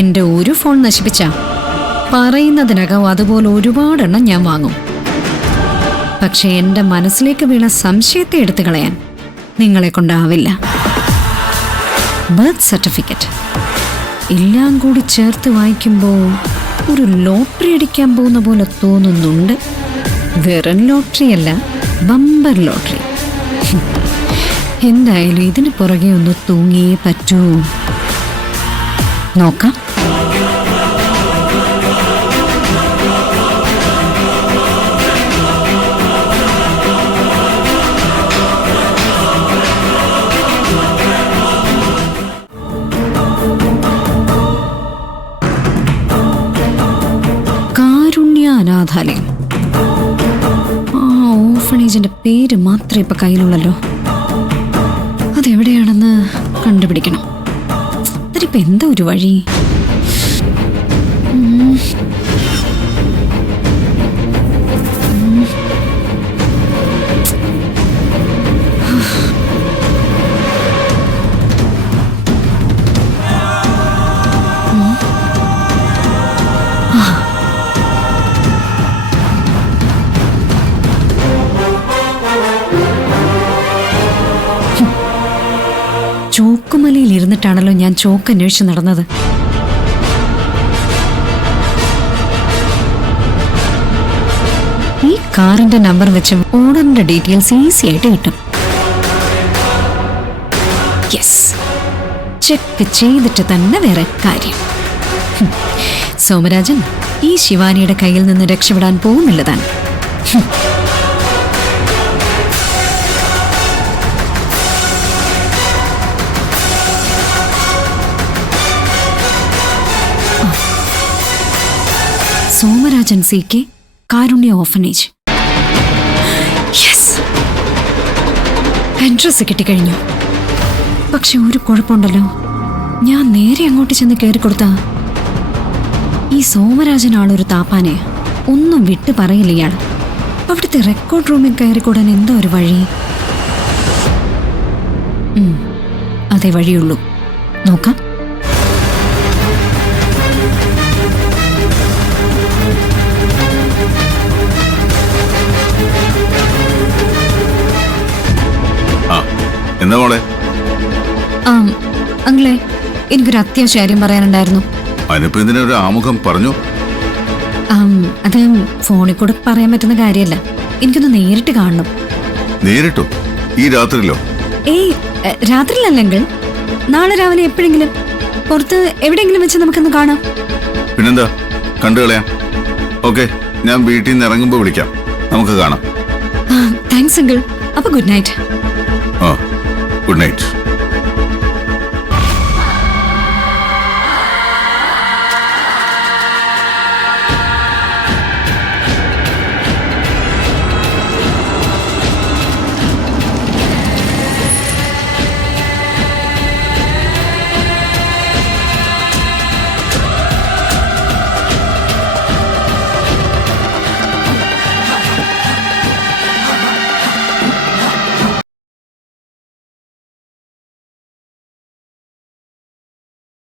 എന്റെ ഒരു ഫോൺ നശിപ്പിച്ച പറയുന്നതിനകം അതുപോലെ ഒരുപാടെണ്ണം ഞാൻ വാങ്ങും. പക്ഷെ എന്റെ മനസ്സിലേക്ക് വീണ സംശയത്തെ എടുത്തു കളയാൻ നിങ്ങളെ കൊണ്ടാവില്ല. ബർത്ത് സർട്ടിഫിക്കറ്റ് എല്ലാം കൂടി ചേർത്ത് വായിക്കുമ്പോൾ ഒരു ലോട്ടറി അടിക്കാൻ പോകുന്ന പോലെ തോന്നുന്നുണ്ട്. വെറും ലോട്ടറി അല്ല, ബമ്പർ ലോട്ടറി. എന്തായാലും ഇതിന് പുറകെ ഒന്ന് തൂങ്ങിയേ പറ്റൂ. നോക്കാം. അനാഥാലയം. ആ ഓർഫണേജിന്റെ പേര് മാത്രമേ ഇപ്പൊ കയ്യിലുള്ളല്ലോ. അതെവിടെയാണെന്ന് കണ്ടുപിടിക്കണം. അതിനിപ്പോ എന്താ ഒരു വഴി? ചോക്കുമലയിൽ ഇരുന്നിട്ടാണല്ലോ ഞാൻ ചോക്ക് അന്വേഷിച്ച് നടന്നത്. ഈ കാറിന്റെ നമ്പർ വെച്ച് ഓർഡറിന്റെ ഡീറ്റെയിൽസ് ഈസി ആയിട്ട് കിട്ടും. യെസ്, ചെക്ക് ചെയ്തിട്ട് തന്നെ വേറെ കാര്യം. സോമരാജൻ ഈ ശിവാനിയുടെ കയ്യിൽ നിന്ന് രക്ഷപ്പെടാൻ പോകുന്നില്ല താൻ. Somarajan C K, Karunya orphanage. Yes, address കിട്ടിക്കഴിഞ്ഞു. പക്ഷെ ഒരു കുഴപ്പമുണ്ടല്ലോ. ഞാൻ നേരെ അങ്ങോട്ട് ചെന്ന് കയറിക്കൊടുത്ത ഈ സോമരാജനാളൊരു താപ്പാനെ. ഒന്നും വിട്ട് പറയില്ല ഇയാൾ. അവിടുത്തെ റെക്കോർഡ് റൂമിൽ കയറിക്കൂടാൻ എന്താ ഒരു വഴി? അതേ വഴിയുള്ളൂ. നോക്കാം. എന്താ മോളെ? അങ്കിളെ, എനിക്കൊരു അത്യാവശ്യ കാര്യം പറയാനുണ്ടായിരുന്നു. അതിനിപ്പോ ഇതിനൊരു ആമുഖം പറഞ്ഞു. അത് ഫോണിൽ കൂടെ പറയാൻ പറ്റുന്ന കാര്യമല്ല. എനിക്കൊന്ന് നേരിട്ട് കാണണം. നേരിട്ടോ? ഈ രാത്രിയിലോ? ഏയ്, രാത്രിയിലല്ലെങ്കിൽ നാളെ രാവിലെ എപ്പോഴെങ്കിലും പുറത്ത് എവിടെയെങ്കിലും വെച്ച് നമുക്കൊന്ന് കാണാം. പിന്നെന്താ, കണ്ടു കളയാം. ഓക്കെ, ഞാൻ വീട്ടിൽ നിന്ന് ഇറങ്ങുമ്പോ വിളിക്കാം, നമുക്ക് കാണാം. Thanks uncle. അപ്പൊ ഗുഡ് നൈറ്റ്. Good night.